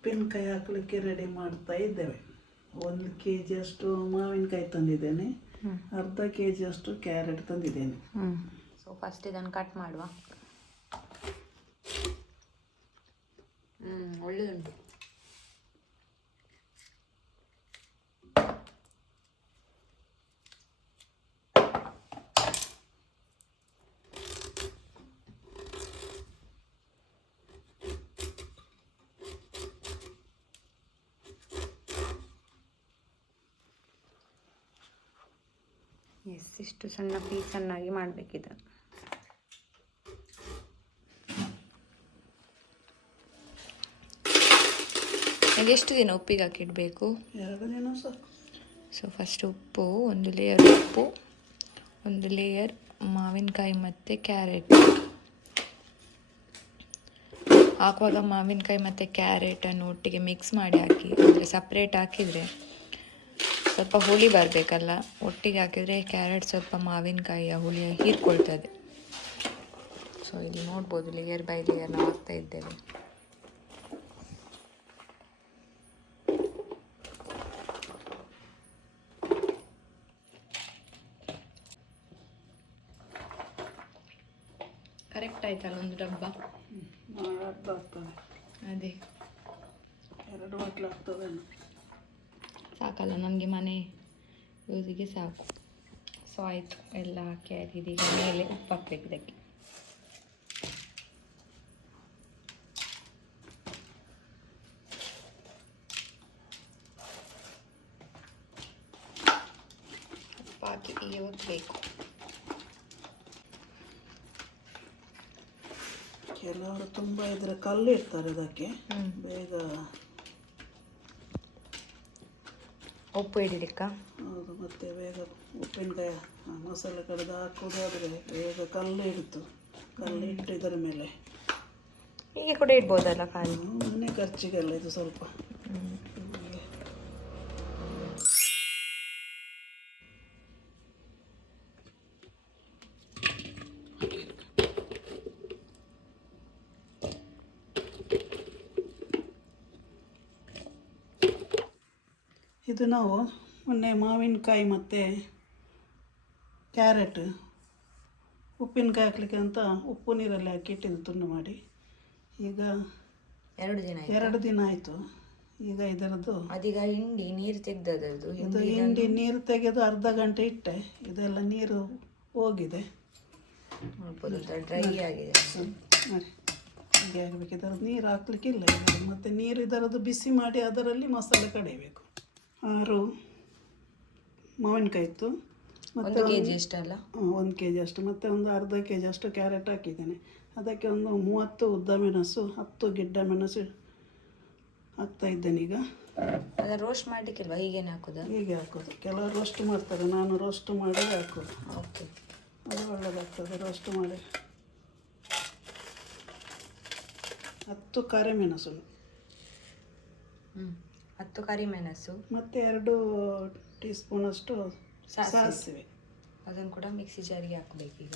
ಉಪ್ಪಿನಕಾಯಿ ಹಾಕಲಿಕ್ಕೆ ರೆಡಿ ಮಾಡ್ತಾ ಇದ್ದೇವೆ. ಒಂದು ಕೆ ಜಿಯಷ್ಟು ಮಾವಿನಕಾಯಿ ತಂದಿದ್ದೇನೆ. ಅರ್ಧ ಕೆ ಜಿಯಷ್ಟು ಕ್ಯಾರೆಟ್ ತಂದಿದ್ದೇನೆ. ಸೊ ಫಸ್ಟ್ ಇದನ್ನು ಕಟ್ ಮಾಡುವ. ಹ್ಞೂ ಒಳ್ಳೆದುಂಟು. ಎಸ್ ಇಷ್ಟು ಸಣ್ಣ ಪೀಸನ್ನಾಗಿ ಮಾಡಬೇಕಿದೆ. ಎಷ್ಟು ದಿನ ಉಪ್ಪಿಗೆ ಹಾಕಿಡಬೇಕು? ಎರಡು ದಿನ ಸೊ ಫಸ್ಟ್ ಉಪ್ಪು ಒಂದು ಲೇಯರ್ ಉಪ್ಪು ಒಂದು ಲೇಯರ್ ಮಾವಿನಕಾಯಿ ಮತ್ತು ಕ್ಯಾರೆಟ್ ಹಾಕುವಾಗ ಮಾವಿನಕಾಯಿ ಮತ್ತು ಕ್ಯಾರೆಟನ್ನು ಒಟ್ಟಿಗೆ ಮಿಕ್ಸ್ ಮಾಡಿ ಹಾಕಿ ಅಂದರೆ ಸಪ್ರೇಟ್ ಹಾಕಿದರೆ ಸ್ವಲ್ಪ ಹುಳಿ ಬರಬೇಕಲ್ಲ ಒಟ್ಟಿಗೆ ಹಾಕಿದರೆ ಕ್ಯಾರೆಟ್ ಸ್ವಲ್ಪ ಮಾವಿನಕಾಯಿಯ ಹುಳಿಯ ಹೀರ್ಕೊಳ್ತದೆ ಸೊ ಇಲ್ಲಿ ನೋಡ್ಬೋದು ಲೇಯರ್ ಬೈ ಲೇಯರ್ ನಾವು ಹಾಕ್ತಾ ಇದ್ದೇವೆ ಕರೆಕ್ಟ್ ಆಯ್ತಲ್ಲ ಒಂದು ಡಬ್ಬ ಆಗ್ತದೆ ಅದೇ ಎರಡು ಬಾಟ್ಲು ಆಗ್ತದೇನು ಸಾಕಲ್ಲ ನಮಗೆ ಮನೆ ಯೂಸಿಗೆ ಸಾಕು. ಸೊ ಆಯಿತು. ಎಲ್ಲ ಹಾಕಿ ಆಯ್ತು ಇದೀಗ ಮೇಲೆ ಉಪ್ಪು ಹಾಕ್ಬೇಕು ಇದಕ್ಕೆ. ಉಪ್ಪು ಹಾಕಿ ಈಗ ಒತ್ತಬೇಕು ಕೆಲವರು ತುಂಬ ಇದ್ರೆ ಕಲ್ಲು ಇಡ್ತಾರೆ ಅದಕ್ಕೆ ಬೇಗ ಉಪ್ಪು ಹಿಡಿಲಿಕ್ಕ? ಹೌದು ಮತ್ತೆ ಬೇಗ ಉಪ್ಪಿನಕಾಯಿ ಮಸಾಲೆ ಕಡೆದು ಹಾಕೋದಾದ್ರೆ ಬೇಗ ಕಲ್ಲು ಇಡ್ತು ಕಲ್ಲು ಇಟ್ಟು ಇದರ ಮೇಲೆ. ಹೀಗೆ ಕೂಡ ಇಡ್ಬೋದಲ್ಲ ಹ್ಮ್, ಮನೆ ಖರ್ಚಿಗೆಲ್ಲ ಇದು ಸ್ವಲ್ಪ. ಇದು ನಾವು ಮೊನ್ನೆ ಮಾವಿನಕಾಯಿ ಮತ್ತು ಕ್ಯಾರೆಟ್ ಉಪ್ಪಿನಕಾಯಿ ಹಾಕ್ಲಿಕ್ಕೆ ಅಂತ ಉಪ್ಪು ನೀರಲ್ಲಿ ಹಾಕಿ ಇಟ್ಟಿದ್ದು ತುಂಡು ಮಾಡಿ. ಈಗ ಎರಡು ದಿನ ಎರಡು ದಿನ ಆಯಿತು. ಈಗ ಇದರದ್ದು ಅದೀಗ ಹಿಂಡಿ ನೀರು ತೆಗೆದದ್ದು ಇದು ಹಿಂಡಿ ನೀರು ತೆಗೆದು ಅರ್ಧ ಗಂಟೆ ಇಟ್ಟೆ. ಇದೆಲ್ಲ ನೀರು ಹೋಗಿದೆ. ಡ್ರೈ ಆಗಿದೆ. ಹೀಗೆ ಆಗಬೇಕು. ಇದರದ್ದು ನೀರು ಹಾಕ್ಲಿಕ್ಕಿಲ್ಲ. ಮತ್ತೆ ಮತ್ತು ನೀರು ಇದರದ್ದು ಬಿಸಿ ಮಾಡಿ ಅದರಲ್ಲಿ ಮಸಾಲೆ ಕಡಿಬೇಕು ಆರು ಮಾವಿನಕಾಯಿ ಇತ್ತು. ಮತ್ತು ಕೆ ಜಿ ಅಷ್ಟಲ್ಲ ಒಂದು ಕೆ ಜಿ ಅಷ್ಟು. ಮತ್ತು ಒಂದು ಅರ್ಧ ಕೆ ಜಿ ಅಷ್ಟು ಕ್ಯಾರೆಟ್ ಹಾಕಿದ್ದೇನೆ. ಅದಕ್ಕೆ ಒಂದು ಮೂವತ್ತು ಉದ್ದ ಮೆಣಸು ಹತ್ತು ಗಿಡ್ಡ ಮೆಣಸು ಹಾಕ್ತಾ ಇದ್ದೇನೆ ಈಗ. ರೋಸ್ಟ್ ಮಾಡಲಿಕ್ಕಿಲ್ವಾ? ಹೀಗೇನೆ ಹಾಕೋದು? ಹೀಗೆ ಹಾಕೋದು. ಕೆಲವರು ರೋಸ್ಟ್ ಮಾಡ್ತಾರೆ. ನಾನು ರೋಸ್ಟ್ ಮಾಡಿ ಹಾಕೋದು. ಓಕೆ ಅದು ಒಳ್ಳೆಯದಾಗ್ತದೆ ರೋಸ್ಟ್ ಮಾಡಿ. ಹತ್ತು ಕರಿಮೆಣಸು ಹ್ಞೂ ಹತ್ತು ಕರಿಮೆಣಸು ಮತ್ತು ಎರಡು ಟೀ ಸ್ಪೂನಷ್ಟು ಸಾಸಿವೆ. ಸಾಸಿವೆ. ಅದನ್ನು ಕೂಡ ಮಿಕ್ಸಿ ಜಾರಿಗೆ ಹಾಕಬೇಕೀಗ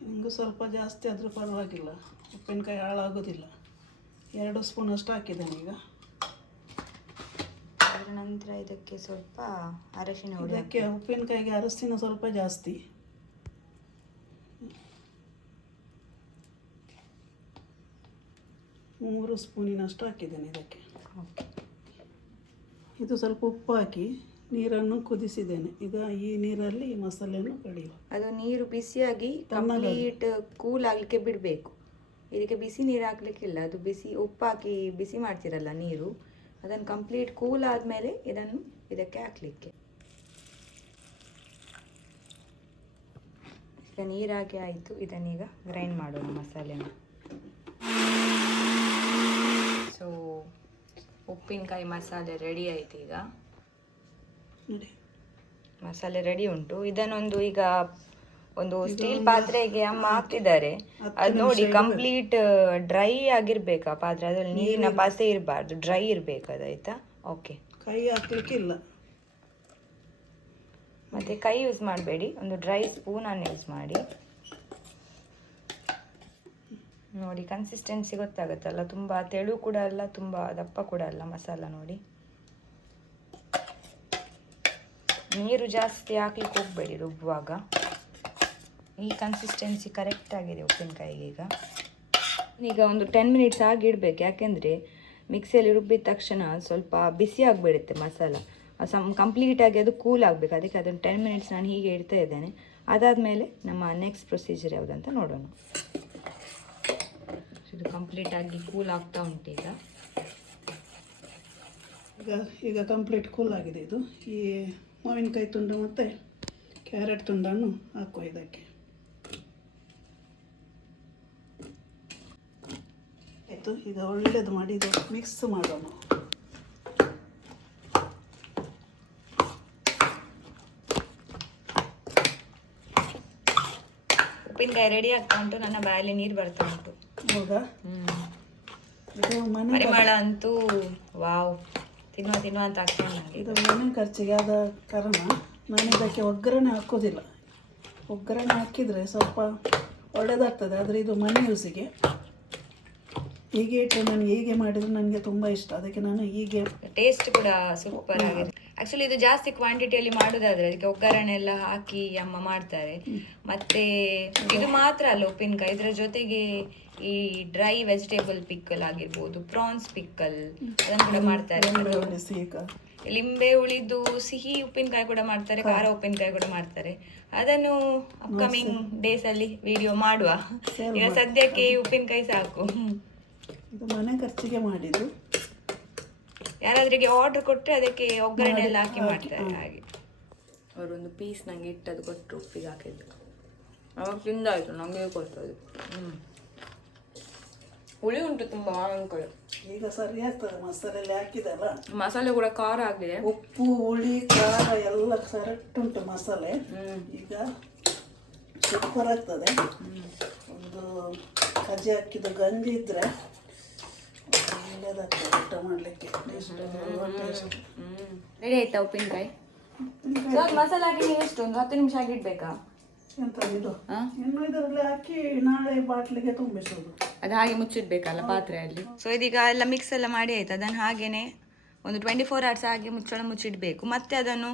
ಹಿಂಗು ಸ್ವಲ್ಪ ಜಾಸ್ತಿ ಆದರೂ ಪರವಾಗಿಲ್ಲ. ಉಪ್ಪಿನಕಾಯಿ ಹಾಳಾಗೋದಿಲ್ಲ. ಎರಡು ಸ್ಪೂನ್ ಅಷ್ಟು ಹಾಕಿದ್ದೇನೆ ಈಗ. ಅದರ ನಂತರ ಇದಕ್ಕೆ ಸ್ವಲ್ಪ ಅರಶಿನ ಹುಡಿ ಇದಕ್ಕೆ ಉಪ್ಪಿನಕಾಯಿಗೆ ಅರಸಿನ ಸ್ವಲ್ಪ ಜಾಸ್ತಿ. ಮೂರು ಸ್ಪೂನಿನಷ್ಟು ಹಾಕಿದ್ದೇನೆ ಇದಕ್ಕೆ. ಓಕೆ ಇದು ಸ್ವಲ್ಪ ಉಪ್ಪು ಹಾಕಿ ನೀರನ್ನು ಕುದಿಸಿದ್ದೇನೆ. ಈಗ ಈ ನೀರಲ್ಲಿ ಈ ಮಸಾಲೆಯನ್ನು ಕಡಿಯುವ. ಅದು ನೀರು ಬಿಸಿಯಾಗಿ ಕಂಪ್ಲೀಟ್ ಕೂಲ್ ಆಗಲಿಕ್ಕೆ ಬಿಡಬೇಕು. ಇದಕ್ಕೆ ಬಿಸಿ ನೀರು ಹಾಕ್ಲಿಕ್ಕಿಲ್ಲ. ಅದು ಬಿಸಿ ಉಪ್ಪು ಹಾಕಿ ಬಿಸಿ ಮಾಡ್ತಿರಲ್ಲ ನೀರು. ಅದನ್ನು ಕಂಪ್ಲೀಟ್ ಕೂಲ್ ಆದಮೇಲೆ ಇದನ್ನು ಇದಕ್ಕೆ ಹಾಕಲಿಕ್ಕೆ. ಈಗ ನೀರಾಗಿ ಆಯಿತು. ಇದನ್ನೀಗ ಗ್ರೈಂಡ್ ಮಾಡೋಣ ಮಸಾಲೆನ ಸೊ ಉಪ್ಪಿನಕಾಯಿ ಮಸಾಲೆ ರೆಡಿ ಆಯ್ತು ಈಗ. ನೋಡಿ. ಮಸಾಲೆ ರೆಡಿ ಉಂಟು. ಇದನ್ನೊಂದು ಈಗ ಒಂದು ಸ್ಟೀಲ್ ಪಾತ್ರೆಗೆ ಅಮ್ಮ ಹಾಕ್ತಿದ್ದಾರೆ. ಅದು ನೋಡಿ ಕಂಪ್ಲೀಟ್ ಡ್ರೈ ಆಗಿರ್ಬೇಕು ಆ ಪಾತ್ರೆ. ಅದ್ರಲ್ಲಿ ನೀರಿನ ಪಾಸೆ ಇರಬಾರ್ದು. ಡ್ರೈ ಇರ್ಬೇಕು ಅದಾಯ್ತಾ ಓಕೆ ಕೈ ಹಾಕ್ಲಿಕ್ಕಿಲ್ಲ. ಮತ್ತೆ ಕೈ ಯೂಸ್ ಮಾಡಬೇಡಿ. ಒಂದು ಡ್ರೈ ಸ್ಪೂನನ್ನು ಯೂಸ್ ಮಾಡಿ. ನೋಡಿ ಕನ್ಸಿಸ್ಟೆನ್ಸಿ ಗೊತ್ತಾಗುತ್ತಲ್ಲ, ತುಂಬ ತೆಳು ಕೂಡ ಅಲ್ಲ, ತುಂಬ ದಪ್ಪ ಕೂಡ ಅಲ್ಲ ಮಸಾಲ ನೋಡಿ. ನೀರು ಜಾಸ್ತಿ ಹಾಕ್ಲಿಕ್ಕೆ ಹೋಗಬೇಡಿ ರುಬ್ಬುವಾಗ ಈ ಕನ್ಸಿಸ್ಟೆನ್ಸಿ ಕರೆಕ್ಟ್ ಆಗಿದೆ ಉಪ್ಪಿನಕಾಯಿಗೆ ಈಗ. ಈಗ ಒಂದು ಟೆನ್ ಮಿನಿಟ್ಸ್ ಆಗಿ ಇಡಬೇಕು, ಯಾಕೆಂದರೆ ಮಿಕ್ಸಿಯಲ್ಲಿ ರುಬ್ಬಿದ ತಕ್ಷಣ ಸ್ವಲ್ಪ ಬಿಸಿ ಆಗಿಬಿಡುತ್ತೆ ಮಸಾಲ. ಸಮ್ ಕಂಪ್ಲೀಟಾಗಿ ಅದು ಕೂಲ್ ಆಗಬೇಕು. ಅದಕ್ಕೆ ಅದನ್ನು ಟೆನ್ ಮಿನಿಟ್ಸ್ ನಾನು ಹೀಗೆ ಇಡ್ತಾ ಇದ್ದೇನೆ. ಅದಾದಮೇಲೆ ನಮ್ಮ ನೆಕ್ಸ್ಟ್ ಪ್ರೊಸೀಜರ್ ಯಾವುದಂತ ನೋಡೋಣ. ಇದು ಕಂಪ್ಲೀಟಾಗಿ ಕೂಲ್ ಆಗ್ತಾ ಉಂಟು ಈಗ. ಈಗ ಈಗ ಕಂಪ್ಲೀಟ್ ಕೂಲ್ ಆಗಿದೆ ಇದು. ಈ ಮಾವಿನಕಾಯಿ ತುಂಡು ಮತ್ತು ಕ್ಯಾರೆಟ್ ತುಂಡನ್ನು ಹಾಕುವ ಇದಕ್ಕೆ. ಆಯಿತು ಈಗ ಒಳ್ಳೆಯದು ಮಾಡಿ ಇದು ಮಿಕ್ಸ್ ಮಾಡೋಣ. ಉಪ್ಪಿನಕಾಯಿ ರೆಡಿ ಆಗ್ತಾ ಉಂಟು ನನ್ನ ಬಾಯಲ್ಲಿ ನೀರು ಬರ್ತಾ ಉಂಟು. ಹೌದಾ. ಇದು ಮನೆ ಪರಿಮಳ ಅಂತೂ ವಾವ್. ತಿನ್ನುವ ತಿನ್ನುವ ಅಂತ ಆಗ್ತಾನೆ ನನಗೆ ಇದು ಮನೆ ಖರ್ಚಿಗೆ ಆದ ಕಾರಣ ನಾನು ಇದಕ್ಕೆ ಒಗ್ಗರಣೆ ಹಾಕೋದಿಲ್ಲ. ಒಗ್ಗರಣೆ ಹಾಕಿದರೆ ಸ್ವಲ್ಪ ಒಳ್ಳೆಯದಾಗ್ತದೆ ಆದರೆ ಇದು ಮನೆ ಯೂಸಿಗೆ. ಹೀಗೆ ಇಟ್ಟು ನನಗೆ ಹೀಗೆ ಮಾಡಿದರೆ ನನಗೆ ತುಂಬ ಇಷ್ಟ. ಅದಕ್ಕೆ ನಾನು ಹೀಗೆ ಟೇಸ್ಟ್ ಕೂಡ ಸೂಪರ್ ಆಗಿದೆ. ಆಕ್ಚುಲಿ ಇದು ಜಾಸ್ತಿ ಕ್ವಾಂಟಿಟಿಯಲ್ಲಿ ಮಾಡೋದಾದ್ರೆ ಅದಕ್ಕೆ ಒಗ್ಗರಣೆ ಎಲ್ಲ ಹಾಕಿ ಅಮ್ಮ ಮಾಡ್ತಾರೆ. ಮತ್ತೆ ಇದು ಮಾತ್ರ ಅಲ್ಲ ಉಪ್ಪಿನಕಾಯಿ. ಇದರ ಜೊತೆಗೆ ಈ ಡ್ರೈ ವೆಜಿಟೇಬಲ್ ಪಿಕ್ಕಲ್ ಆಗಿರ್ಬೋದು ಪ್ರಾನ್ಸ್ ಪಿಕ್ಕಲ್ ಅದನ್ನು ಕೂಡ ಮಾಡ್ತಾರೆ. ಲಿಂಬೆ ಉಳಿದು ಸಿಹಿ ಉಪ್ಪಿನಕಾಯಿ ಕೂಡ ಮಾಡ್ತಾರೆ ಖಾರ ಉಪ್ಪಿನಕಾಯಿ ಕೂಡ ಮಾಡ್ತಾರೆ. ಅದನ್ನು ಅಪ್ಕಮಿಂಗ್ ಡೇಸ್ ಅಲ್ಲಿ ವಿಡಿಯೋ ಮಾಡುವ. ಈಗ ಸದ್ಯಕ್ಕೆ ಈ ಉಪ್ಪಿನಕಾಯಿ ಸಾಕು. ಇದು ಮನೆ ಖರ್ಚಿಗೆ ಮಾಡಿದ್ದು ಯಾರಾದ್ರಿಗೆ ಆರ್ಡರ್ ಕೊಟ್ಟರೆ ಅದಕ್ಕೆ ಒಗ್ಗರಣೆ ಎಲ್ಲ ಹಾಕಿ ಮಾಡ್ತಾರೆ ಹಾಗೆ. ಅವರೊಂದು ಪೀಸ್ ನಂಗೆ ಇಟ್ಟದು ಕೊಟ್ಟರು ಉಪ್ಪಿಗೆ ಹಾಕಿದ್ದು. ಅವಾಗ ತಿಂದಾಯ್ತು ನಮಗೆ ಕೊಡ್ತದೆ ಹ್ಞೂ ಹುಳಿ ಉಂಟು ತುಂಬ ಅಂಕಳು ಈಗ ಸರಿ ಆಗ್ತದೆ ಮಸಾಲೆಯಲ್ಲಿ ಹಾಕಿದಲ್ಲ ಮಸಾಲೆ ಕೂಡ ಖಾರ ಆಗಿದೆ. ಉಪ್ಪು ಹುಳಿ ಖಾರ ಎಲ್ಲ ಕರೆಕ್ಟ್ ಉಂಟು ಮಸಾಲೆ. ಹ್ಮ್. ಈಗ ಸೂಪರ್ ಆಗ್ತದೆ. ಒಂದು ಕಜ್ಜಿ ಹಾಕಿದ ಗಂಜಿ ಇದ್ರೆ ಒಳ್ಳೆದಾಗ್ತದೆ ಊಟ ಮಾಡಲಿಕ್ಕೆ. ಟೇಸ್ಟ್ ರೆಡಿ ಆಯ್ತಾ ಉಪ್ಪಿನಕಾಯಿ? ಮಸಾಲೆ ಹಾಕಿ ನೀವು ಎಷ್ಟು ಒಂದು ಹತ್ತು ನಿಮಿಷ ಆಗಿ ಇಡ್ಬೇಕಾ? ಎಂತ ಇದು? ಹಾ? ಇನ್ನು ಇದರಲ್ಲಿ ಹಾಕಿ ನಾಳೆ ಬಾಟ್ಲಿಗೆ ತುಂಬಿಸೋದು. ಅದು ಹಾಗೆ ಮುಚ್ಚಿಡ್ಬೇಕಲ್ಲ ಪಾತ್ರೆಯಲ್ಲಿ? ಸೊ ಇದೀಗ ಎಲ್ಲ ಮಿಕ್ಸ್ ಎಲ್ಲ ಮಾಡಿ ಆಯ್ತು. ಅದನ್ನು ಹಾಗೇನೆ ಒಂದು ಟ್ವೆಂಟಿ ಫೋರ್ ಅವರ್ಸ್ ಹಾಗೆ ಮುಚ್ಚಳ ಮುಚ್ಚಿಡ್ಬೇಕು. ಮತ್ತೆ ಅದನ್ನು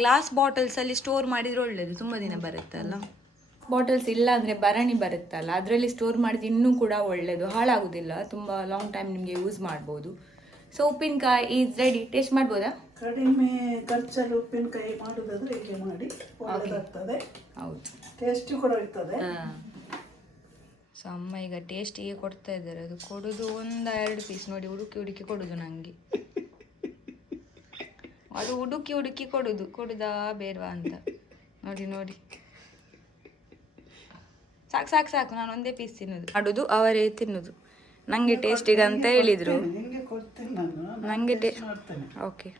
ಗ್ಲಾಸ್ ಬಾಟಲ್ಸಲ್ಲಿ ಸ್ಟೋರ್ ಮಾಡಿದ್ರೆ ಒಳ್ಳೇದು. ತುಂಬ ದಿನ ಬರುತ್ತಲ್ಲ? ಬಾಟಲ್ಸ್ ಇಲ್ಲ ಅಂದರೆ ಭರಣಿ ಬರುತ್ತಲ್ಲ ಅದರಲ್ಲಿ ಸ್ಟೋರ್ ಮಾಡಿದ ಇನ್ನೂ ಕೂಡ ಒಳ್ಳೆಯದು ಹಾಳಾಗೋದಿಲ್ಲ ತುಂಬ ಲಾಂಗ್ ಟೈಮ್ ನಿಮಗೆ ಯೂಸ್ ಮಾಡ್ಬೋದು. ಸೊ ಉಪ್ಪಿನಕಾಯಿ ಈಸ್ ರೆಡಿ ಟೇಸ್ಟ್ ಮಾಡ್ಬೋದಾ? ಕಡಿಮೆ ಖರ್ಚಲ್ಲಿ ಉಪ್ಪಿನಕಾಯಿ ಮಾಡೋದಾದ್ರೆ ಹೀಗೆ ಮಾಡಿ ಒಳ್ಳೆದಾಗ್ತದೆ ಹೌದು. ಟೇಸ್ಟಿ ಕೂಡ ಇರ್ತದೆ. ಸೊ ಅಮ್ಮ ಈಗ ಟೇಸ್ಟಿಗೆ ಕೊಡ್ತಾ ಇದ್ದಾರೆ. ಅದು ಕೊಡೋದು ಒಂದು ಎರಡು ಪೀಸ್ ನೋಡಿ ಹುಡುಕಿ ಹುಡುಕಿ ಕೊಡೋದು ನನಗೆ ಅದು ಹುಡುಕಿ ಹುಡುಕಿ ಕೊಡೋದು. ಕೊಡುದಾ ಬೇಡವಾ ಅಂತ. ನೋಡಿ ನೋಡಿ. ಸಾಕು ಸಾಕು ಸಾಕು ನಾನು ಒಂದೇ ಪೀಸ್ ತಿನ್ನೋದು. ಮಾಡೋದು ಅವರೇ ತಿನ್ನೋದು. ನನಗೆ ಟೇಸ್ಟಿಗೆ ಅಂತ ಹೇಳಿದರು. ನನಗೆ ಟೇ ಓಕೆ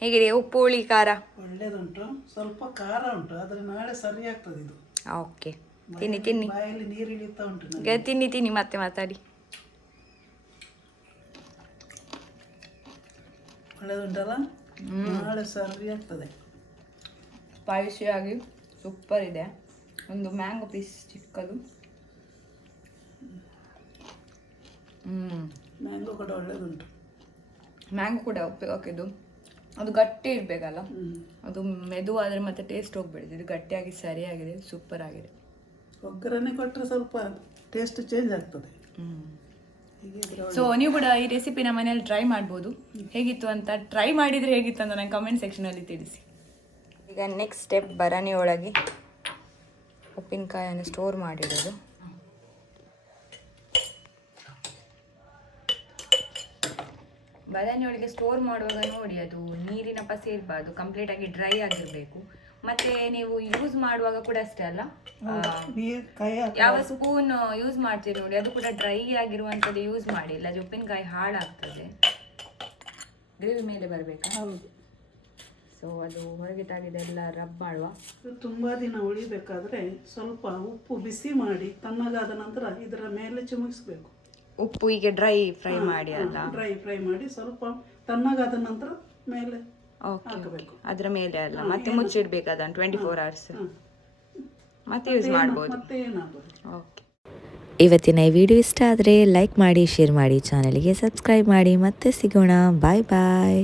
ಹೇಗಿದೆ ಉಪ್ಪು ಹುಳಿ ಖಾರ? ಒಳ್ಳೇದುಂಟು ಸ್ವಲ್ಪ ಖಾರ ಉಂಟು ಆದರೆ ನಾಳೆ ಸರಿ ಆಗ್ತದೆ ಇದು. ಓಕೆ ತಿನ್ನಿ ತಿನ್ನಿ. ಬಾಯಲ್ಲಿ ನೀರು ಇಳಿತಾ ಉಂಟು ತಿನ್ನಿ ತಿನ್ನಿ ಮತ್ತೆ ಮಾತಾಡಿ. ಒಳ್ಳೇದುಂಟಲ್ಲ? ನಾಳೆ ಸರಿ ಆಗ್ತದೆ. ಸ್ಪೈಸಿಯಾಗಿ ಸೂಪರ್ ಇದೆ. ಒಂದು ಮ್ಯಾಂಗೋ ಪೀಸ್ ಚಿಕ್ಕದು. ಹ್ಞೂ ಮ್ಯಾಂಗೋ ಕೂಡ ಒಳ್ಳೆಯದುಂಟು ಮ್ಯಾಂಗೋ ಕೂಡ ಹಾಕಿದ್ದು ಅದು ಗಟ್ಟಿ ಇರಬೇಕಲ್ಲ? ಅದು ಮೆದು ಆದರೆ ಮತ್ತೆ ಟೇಸ್ಟ್ ಹೋಗ್ಬೇಡಿದೆ ಇದು ಗಟ್ಟಿಯಾಗಿ ಸರಿಯಾಗಿದೆ ಸೂಪರ್ ಆಗಿದೆ. ಒಗ್ಗರಣೆ ಕೊಟ್ಟರೆ ಸ್ವಲ್ಪ ಟೇಸ್ಟ್ ಚೇಂಜ್ ಆಗ್ತದೆ. ಸೊ ನೀವು ಕೂಡ ಈ ರೆಸಿಪಿನ ಮನೆಯಲ್ಲಿ ಟ್ರೈ ಮಾಡ್ಬೋದು. ಹೇಗಿತ್ತು ಅಂತ ಟ್ರೈ ಮಾಡಿದರೆ ಹೇಗಿತ್ತು ಅಂತ ನಂಗೆ ಕಮೆಂಟ್ ಸೆಕ್ಷನಲ್ಲಿ ತಿಳಿಸಿ. ಈಗ ನೆಕ್ಸ್ಟ್ ಸ್ಟೆಪ್ ಬರಾನಿ ಒಳಗೆ ಉಪ್ಪಿನಕಾಯನ್ನು ಸ್ಟೋರ್ ಮಾಡಿಡೋದು ಬದನೆ ಒಳಗೆ ಸ್ಟೋರ್ ಮಾಡುವಾಗ ನೋಡಿ, ಅದು ನೀರಿನ ಪಸೆ ಇರಬಾರ್ದು ಕಂಪ್ಲೀಟಾಗಿ ಡ್ರೈ ಆಗಿರಬೇಕು. ಮತ್ತೆ ನೀವು ಯೂಸ್ ಮಾಡುವಾಗ ಕೂಡ ಅಷ್ಟೇ ಅಲ್ಲ? ಯಾವ ಸ್ಪೂನ್ ಯೂಸ್ ಮಾಡ್ತೀರಿ ನೋಡಿ, ಅದು ಕೂಡ ಡ್ರೈ ಆಗಿರುವಂಥದ್ದು ಯೂಸ್ ಮಾಡಿ ಇಲ್ಲ ಉಪ್ಪಿನಕಾಯಿ ಹಾಳಾಗ್ತದೆ. ಗ್ರೇವಿ ಮೇಲೆ ಬರಬೇಕಾ? ಹೌದು. ಸೊ ಅದು ಹೊರಗಿಟ್ಟಾಗಿದೆ ಎಲ್ಲ ರಬ್ ಮಾಡುವ ತುಂಬ ದಿನ ಉಳಿಬೇಕಾದ್ರೆ ಸ್ವಲ್ಪ ಉಪ್ಪು ಬಿಸಿ ಮಾಡಿ ತಣ್ಣಗಾದ ನಂತರ ಇದರ ಮೇಲೆ ಚಿಮುಕಿಸ್ಬೇಕು. ಉಪ್ಪು ಈಗ ಡ್ರೈ ಫ್ರೈ ಮಾಡಿ ಅಲ್ಲ ಡ್ರೈ ಫ್ರೈ ಮಾಡಿ ಸ್ವಲ್ಪ ತಣ್ಣಗಾದ ನಂತರ ಮೇಲೆ ಓಕೆ ಹಾಕಬೇಕು. ಅದರ ಮೇಲೆ ಅಲ್ಲ ಮತ್ತೆ ಮುಚ್ಚಿಡ್ಬೇಕು ಅದನ್ನು ಟ್ವೆಂಟಿ ಫೋರ್ ಅವರ್ಸ್ ಮತ್ತೆ ಯೂಸ್ ಮಾಡ್ಬೋದು. ಮತ್ತೆ ಏನಾಗ್ಬೋದು? ಓಕೆ ಇವತ್ತಿನ ಈ ವಿಡಿಯೋ ಇಷ್ಟ ಆದರೆ ಲೈಕ್ ಮಾಡಿ ಶೇರ್ ಮಾಡಿ ಚಾನಲ್ಗೆ ಸಬ್ಸ್ಕ್ರೈಬ್ ಮಾಡಿ. ಮತ್ತೆ ಸಿಗೋಣ. ಬಾಯ್ ಬಾಯ್